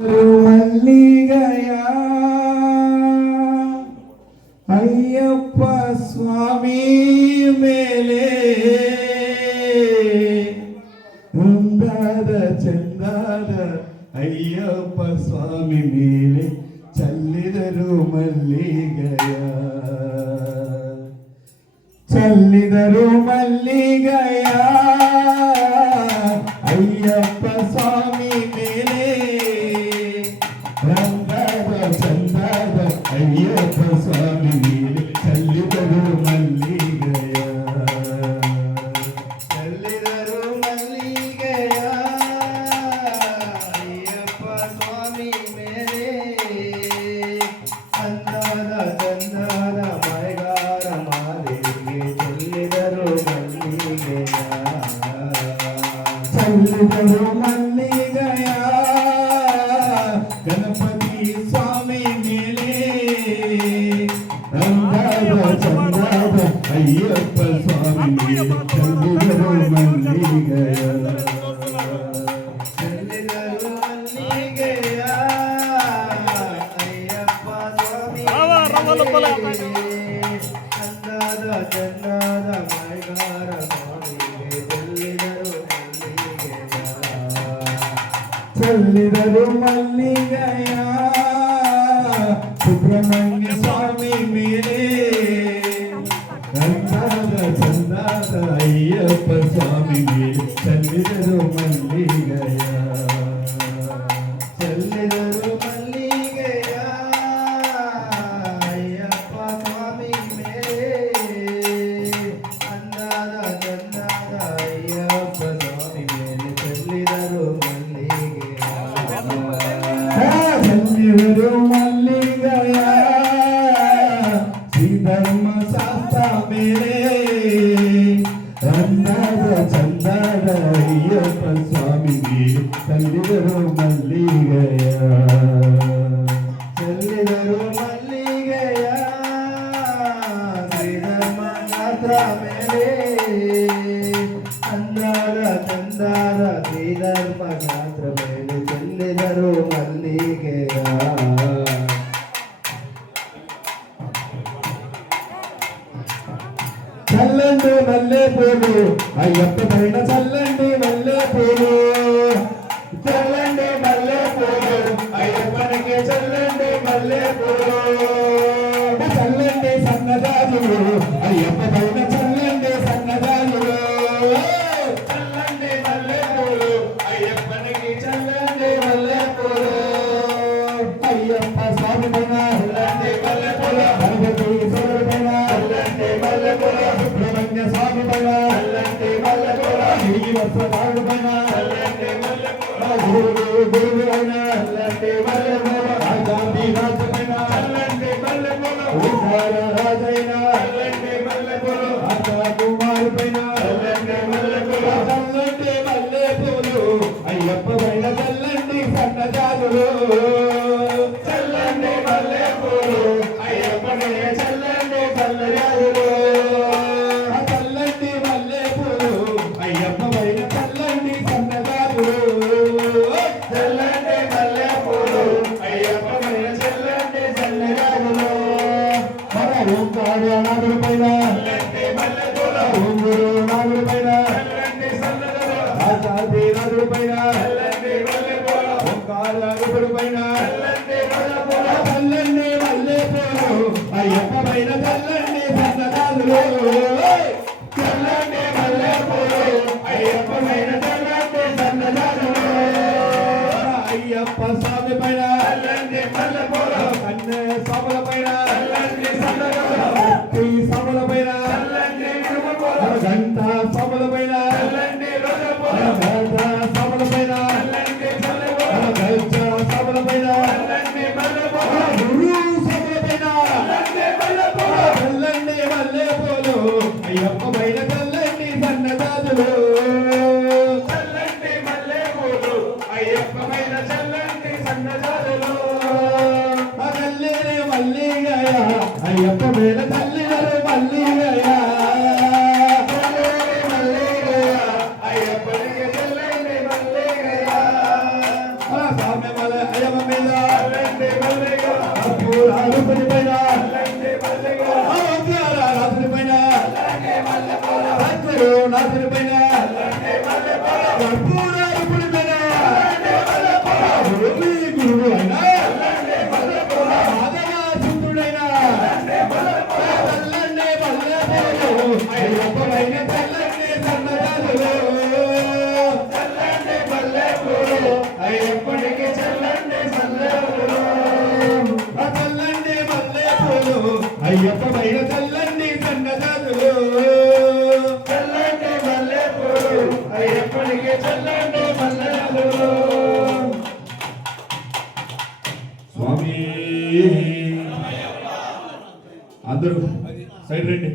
మల్లిగయా అయ్యప్ప స్వామి మేలే ఉందాద చందాద అయ్యప్ప స్వామి మేలే చల్లిದರು మల్లిగయా చల్లిದರು మల్లిగయా అయ్యప్ప స్వామి మేలే చందాద అయ్యప్ప స్వామి మేలే చల్లిದರು మల్లిగయా చల్లిದರು మల్లిగయా అయ్యప్ప స్వామి మేలే చందాద చందాద మైగార మాలిగే చల్లిದರು మల్లిగయా చల్లిದರು మల్లిగయా గణపతి స్వామి మేలే రంగాద చందాద అయ్యప్ప స్వామి మేలే చల్లిದರು మల్లిగయా చల్లిದರು మల్లిగయా అయ్యప్ప స్వామి చందాద చందాద మైగార మాలిగే చల్లిದರು చల్లిದರು మల్లిగయా సుబ్రహ్మణ్య స్వామి మేలే చందాద చందాద అయ్యప్ప స్వామి మేలే చల్లిದರು మల్లిగయా చల్లిದರು మల్లిగయా అయ్యప్ప స్వామి మేలే చందాద చందాద అయ్యప్ప స్వామి మేలే చల్లిದರು చల్లిದರು మల్లిగయా శ్రీధర్మ శాస్త్ర మేలే రందాద చందాద అయ్యప్ప స్వామి మేలే చల్లిದರು మల్లిగయా చల్లిದರು మల్లిగయా శ్రీధర్మ శాస్త్ర మేలే చందాద చందాద శ్రీధర్మ శాస్త్ర మేలే చల్లిದರು మల్లిగయా చల్లండి మల్లె పూలు అయ్యప్ప పైన చల్లండి మల్లె పూలు చల్లండి మల్లె పూలు అయ్యప్పనికి చల్లండి మల్లె పూలు చల్లండి సన్నజాజులు అయ్యప్ప పైన చల్లండి సన్నజాజులు చల్లండి మల్లె పూలు అయ్యప్పనికి చల్లండి మల్లె పూలు అయ్యప్ప స్వామి పైన చల్లండి మల్లె పూలు గణపతి సోదరు పైన చల్లండి మల్లె పూలు సుబ్రహ్మణ్య స్వామి పైన చల్లండి మల్లె పూలు శ్రీవత్సవాడు పైన చల్లండి మల్లె పూలు గురువు అయిన చల్లండి మల్లె పూలు రాజాది రాజు పైన చల్లండి మల్లె పూలు ఓంకార రాజైన చల్లండి మల్లె పూలు రాజా కుమారు పైన చల్లండి మల్లె పూలు చల్లండి మల్లె పూలు అయ్యప్ప పైన చల్లండి సన్నజాజులు చల్లండి మల్లె పూలు అయ్యప్ప పైన చల్లండి సన్నజాజులు చల్లండి మల్లె పూలు అయ్యప్ప పైన చల్లండి సన్నజాజులు చల్లండి మల్లె పూలు అయ్యప్ప పైన చల్లండి సన్నజాజులు మన ఓంకార నాగుల పైన చల్లండి మల్లె పూలు ఓం గురు నాగుల పైన చల్లండి సన్నజాజులు రాజాది రాజుల పైన చల్లండి మల్లె పూలు ఓంకార రూపుల పైన చల్లండి మల్లె పూలు చల్లండి మల్లె పూలు అయ్యప్ప పైన చల్లండి సన్నజాజులు చల్లండి మల్లె పూలు అయ్యప్ప పైన చల్లండి సన్నజాజులు అయ్యప్ప స్వామి పైన చల్లండి మల్లె పూలు కన్నె స్వాముల పైన చల్లండి సన్నజాజులు భక్తి స్వాముల పైన చల్లండి గంట స్వాముల పైన చల్లండి గంట స్వాముల పైన చల్లండి గల్చ స్వాముల పైన చల్లండి మల్లె పూలు గురు స్వాముల పైన చల్లండి మల్లె పూలు అయ్యప్ప పైన చల్లండి సన్నజాజులు చల్లండి మల్లె పూలు అయ్యప్ప పైన చల్లండి సన్నజాజులు చల్లిరే మల్లిగయా అయ్యప్ప పైన చల్లిరే మల్లిగయా అయ్యప్ప చల్లండి మల్లెలు స్వామి అందరూ సైడ్ రండి